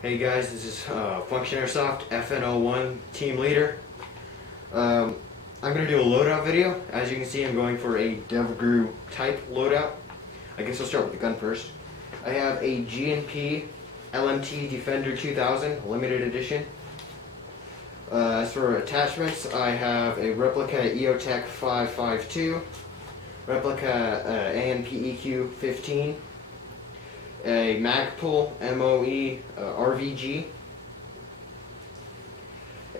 Hey guys, this is Function Airsoft FN01 team leader. I'm going to do a loadout video. As you can see, I'm going for a DevGru type loadout. I guess I'll start with the gun first. I have a GNP LMT Defender 2000 limited edition. As for attachments, I have a replica EOTech 552, replica ANP EQ15, a Magpul MOE RVG,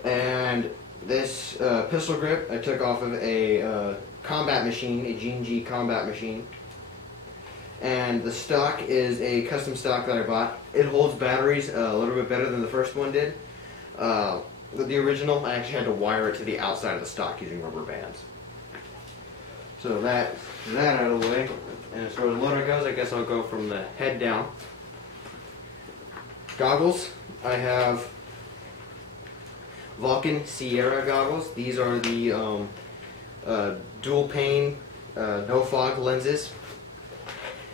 and this pistol grip I took off of a combat machine, a G&G combat machine. And the stock is a custom stock that I bought. It holds batteries a little bit better than the first one did. With the original, I actually had to wire it to the outside of the stock using rubber bands. So that out of the way. And as far as loader goes, I guess I'll go from the head down. Goggles, I have Vulcan Sierra goggles. These are the dual pane, no fog lenses.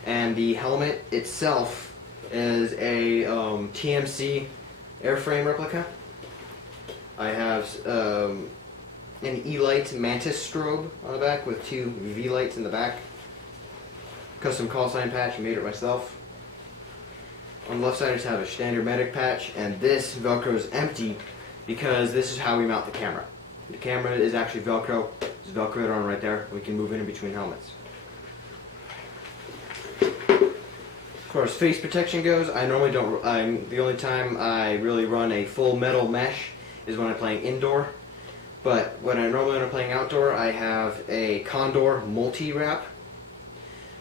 And the helmet itself is a TMC airframe replica. I have an E-Light Mantis strobe on the back with two V-lights in the back. Custom call sign patch, made it myself. On the left side I just have a standard medic patch, and this Velcro is empty because this is how we mount the camera. The camera is actually Velcro. It's Velcroed on right there. We can move in between helmets. As far as face protection goes, I normally don't. The only time I really run a full metal mesh is when I'm playing indoor. But when I'm playing outdoor, I have a Condor multi-wrap.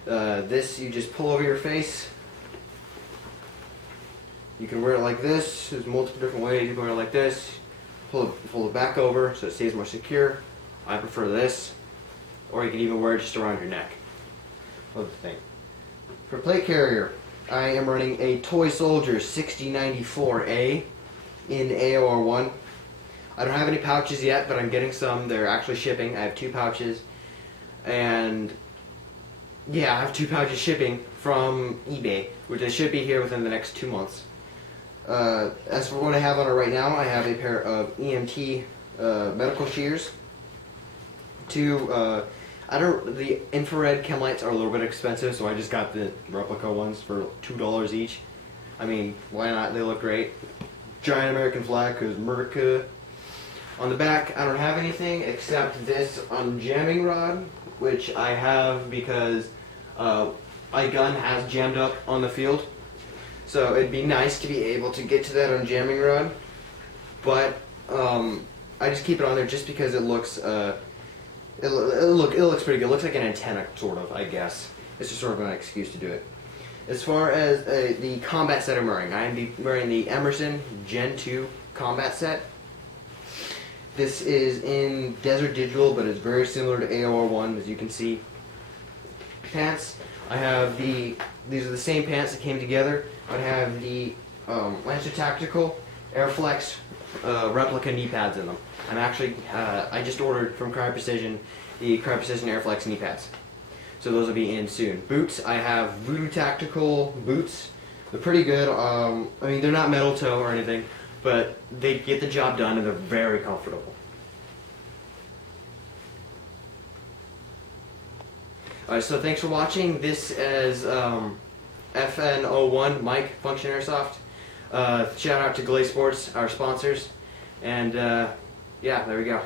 This you just pull over your face. You can wear it like this. There's multiple different ways. You can wear it like this. Pull it back over so it stays more secure. I prefer this. Or you can even wear it just around your neck. Love the thing. For plate carrier, I am running a Toy Soldier 6094A in AOR1. I don't have any pouches yet, but I'm getting some. They're actually shipping. I have 2 pouches. And yeah, I have 2 pouches shipping from eBay, which they should be here within the next 2 months. As for what I have on it right now, I have a pair of EMT medical shears. The infrared chem lights are a little bit expensive, so I just got the replica ones for $2 each. I mean, why not? They look great. Giant American flag, because America. On the back, I don't have anything except this jamming rod, which I have because my gun has jammed up on the field. So it'd be nice to be able to get to that jamming rod, but I just keep it on there just because it looks it looks pretty good. It looks like an antenna, sort of, I guess. It's just sort of an excuse to do it. As far as the combat set I'm wearing, I am wearing the Emerson Gen 2 combat set. This is in Desert Digital, but it's very similar to AOR1, as you can see. Pants, I have these are the same pants that came together. I have the Lancer Tactical Airflex replica knee pads in them. I'm actually, I just ordered from Cryo Precision the Cryo Precision Airflex knee pads. So those will be in soon. Boots, I have Voodoo Tactical boots. They're pretty good. I mean, they're not metal toe or anything, but they get the job done and they're very comfortable. Alright, so thanks for watching. This is FN01 Mike, Function Airsoft. Shout out to Glaze Sports, our sponsors. And yeah, there we go.